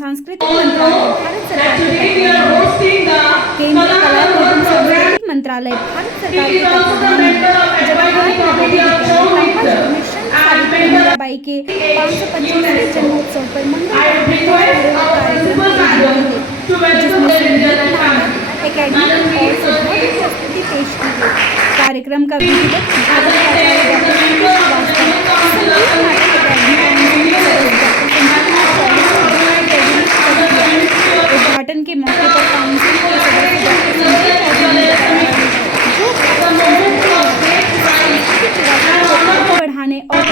सांस्कृतिक मंत्रालय भारत सरकार केंद्रीय कला एवं संस्कृति मंत्रालय भारत सरकार के तत्वाधान में जवाहर नवोदय विद्यालय मिशन सावित्री मीराबाई के 525वें जन्मोत्सव पर मंगलवार कार्यक्रम जिसमें एकेडमी और सिद्धार्थ प्रस्तुति पेश की गई। कार्यक्रम का विधिवत उद्घाटन के मौके पर काउंसिल के सदस्य बढ़ाने और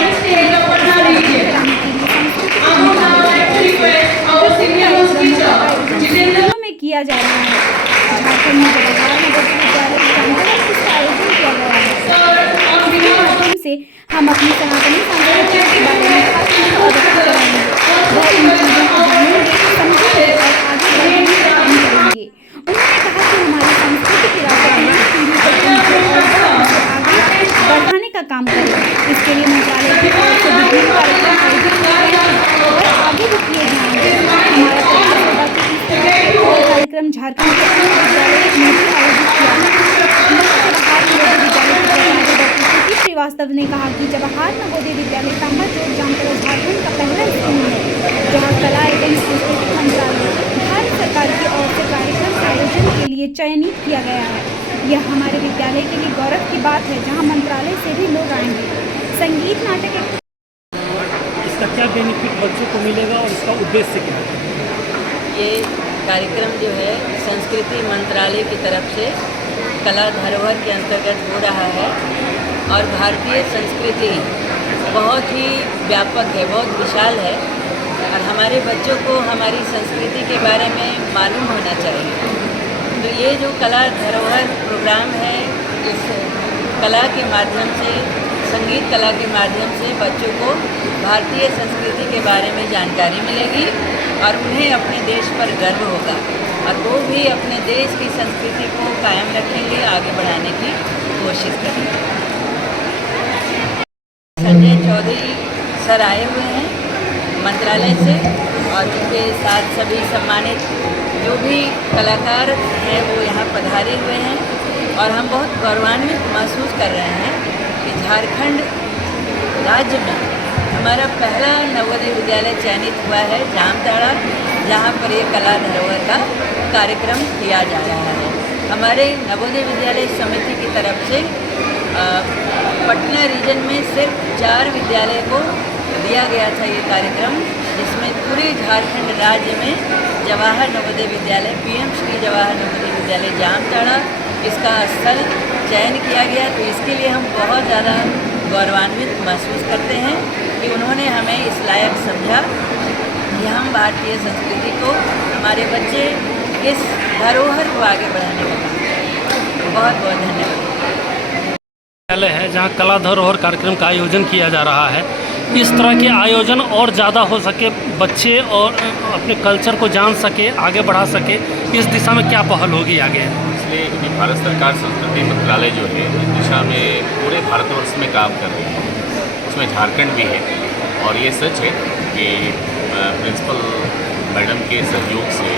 में किया जा रहा है। झारखंड में जवाहर नवोदय विद्यालय से हम अपनी सनातनी संस्कृति के बारे में अवगत कराएंगे और बढ़ाने का काम करें। इसके लिए मंत्रालय की ओर से विभिन्न कार्यक्रम आयोजित और आगे भी किए जाएंगे। हमारा प्रयास होगा कि कार्यक्रम झारखंड के विद्यालय में भी आयोजित किया। श्रीवास्तव ने कहा कि जवाहर नवोदय विद्यालय तांबा चौक जामताड़ा झारखंड का पहला स्कूल है जहां कला एवं संस्कृति मंत्रालय भारत सरकार की ओर से कार्यक्रम आयोजन के लिए चयनित किया गया है। यह हमारे विद्यालय के लिए गौरव की बात है जहां मंत्रालय से भी लोग आएंगे। संगीत नाटक इसका क्या बेनिफिट बच्चों को मिलेगा और इसका उद्देश्य क्या है? ये कार्यक्रम जो है संस्कृति मंत्रालय की तरफ से कला धरोहर के अंतर्गत हो रहा है और भारतीय संस्कृति बहुत ही व्यापक है, बहुत विशाल है और हमारे बच्चों को हमारी संस्कृति के बारे में मालूम होना चाहिए। तो ये जो कला धरोहर प्रोग्राम है, इस कला के माध्यम से, संगीत कला के माध्यम से बच्चों को भारतीय संस्कृति के बारे में जानकारी मिलेगी और उन्हें अपने देश पर गर्व होगा और वो भी अपने देश की संस्कृति को कायम रखेंगे, आगे बढ़ाने की कोशिश करेंगे। संजय चौधरी सर आए हुए हैं मंत्रालय से और उनके साथ सभी सम्मानित जो भी कलाकार हैं वो यहाँ पधारे हुए हैं और हम बहुत गौरवान्वित महसूस कर रहे हैं कि झारखंड राज्य में हमारा पहला नवोदय विद्यालय चयनित हुआ है जामताड़ा, जहाँ पर ये कला धरोहर का कार्यक्रम किया जा रहा है। हमारे नवोदय विद्यालय समिति की तरफ से पटना रीजन में सिर्फ 4 विद्यालय को दिया गया था ये कार्यक्रम, जिसमें पूरे झारखंड राज्य में जवाहर नवोदय विद्यालय पीएम श्री जवाहर नवोदय विद्यालय जामताड़ा इसका स्थल चयन किया गया। तो इसके लिए हम बहुत ज़्यादा गौरवान्वित महसूस करते हैं कि उन्होंने हमें इस लायक समझा कि हम भारतीय संस्कृति को, हमारे बच्चे इस धरोहर को आगे बढ़ाने का काम। बहुत बहुत धन्यवाद। विद्यालय है जहाँ कला धरोहर कार्यक्रम का आयोजन किया जा रहा है। इस तरह के आयोजन और ज़्यादा हो सके, बच्चे और अपने कल्चर को जान सके, आगे बढ़ा सके, इस दिशा में क्या पहल होगी आगे? इसलिए कि भारत सरकार संस्कृति मंत्रालय जो है इस दिशा में पूरे भारतवर्ष में काम कर रही है, उसमें झारखंड भी है और ये सच है कि प्रिंसिपल मैडम के सहयोग से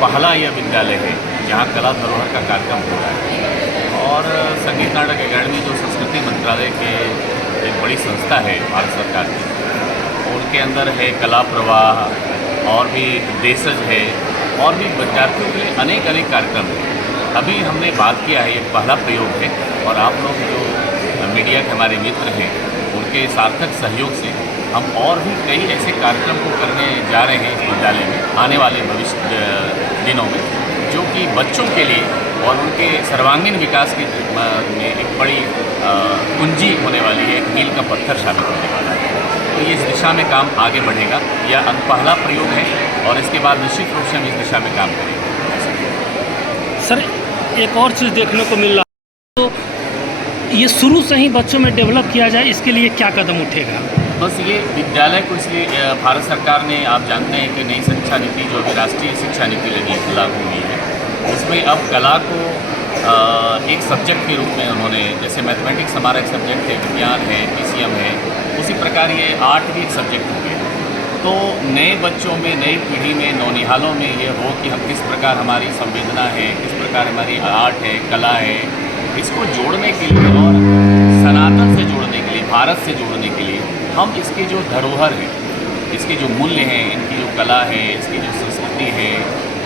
पहला यह विद्यालय है जहाँ कला धरोहर का कार्यक्रम हो रहा है। और संगीत नाटक अकेडमी जो संस्कृति मंत्रालय के एक बड़ी संस्था है भारत सरकार की, उनके अंदर है कला प्रवाह और भी देशज है और भी विद्यार्थियों के लिए अनेक कार्यक्रम हैं। अभी हमने बात किया है, ये पहला प्रयोग है और आप लोग जो मीडिया के हमारे मित्र हैं उनके सार्थक सहयोग से हम और भी कई ऐसे कार्यक्रम को करने जा रहे हैं इस विद्यालय में आने वाले भविष्य दिनों में, जो कि बच्चों के लिए और उनके सर्वांगीण विकास की में एक बड़ी कुंजी होने वाली है, एक मील का पत्थर साबित होने वाला है। तो ये इस दिशा में काम आगे बढ़ेगा, यह पहला प्रयोग है और इसके बाद निश्चित रूप से हम इस दिशा में काम करेंगे। सर, एक और चीज़ देखने को मिल रहा है, तो ये शुरू से ही बच्चों में डेवलप किया जाए, इसके लिए क्या कदम उठेगा? बस ये विद्यालय को इसलिए भारत सरकार ने, आप जानते हैं कि नई शिक्षा नीति जो अभी राष्ट्रीय शिक्षा नीति लागू हुई है, उसमें अब कला को एक सब्जेक्ट के रूप में उन्होंने, जैसे मैथमेटिक्स हमारा एक सब्जेक्ट है, विज्ञान है, पीसीएम है, उसी प्रकार ये आर्ट भी एक सब्जेक्ट हो गया। तो नए बच्चों में, नई पीढ़ी में, नौनिहालों में ये हो कि हम किस प्रकार हमारी संवेदना है, किस प्रकार हमारी आर्ट है, कला है, इसको जोड़ने के लिए और सनातन से जोड़ने के लिए, भारत से जोड़ने के लिए हम इसकी जो धरोहर है, इसके जो मूल्य हैं, इनकी जो कला है, इसकी जो संस्कृति है,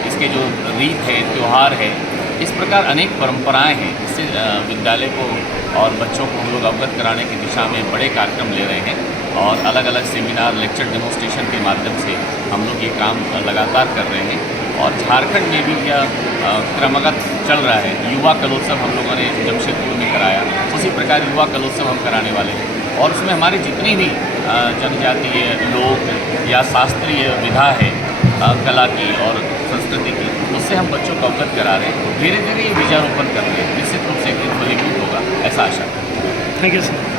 इसके जो रीत है, त्यौहार है, इस प्रकार अनेक परंपराएं हैं। इससे विद्यालय को और बच्चों को हम लोग अवगत कराने की दिशा में बड़े कार्यक्रम ले रहे हैं और अलग अलग सेमिनार, लेक्चर, डेमोन्स्ट्रेशन के माध्यम से हम लोग ये काम लगातार कर रहे हैं। और झारखंड में भी यह क्रमगत चल रहा है। युवा कलोत्सव हम लोगों ने जमशेदपुर में कराया, उसी प्रकार युवा कलोत्सव हम कराने वाले हैं और उसमें हमारी जितनी भी जनजातीय लोक या शास्त्रीय विधा है कला की और संस्कृति की, उससे हम बच्चों को अवगत करा रहे हैं। धीरे धीरे ये बीजारोपण कर रहे हैं, निश्चित रूप से एक दिन फलीभूत होगा, ऐसा आशा है। Thank you sir.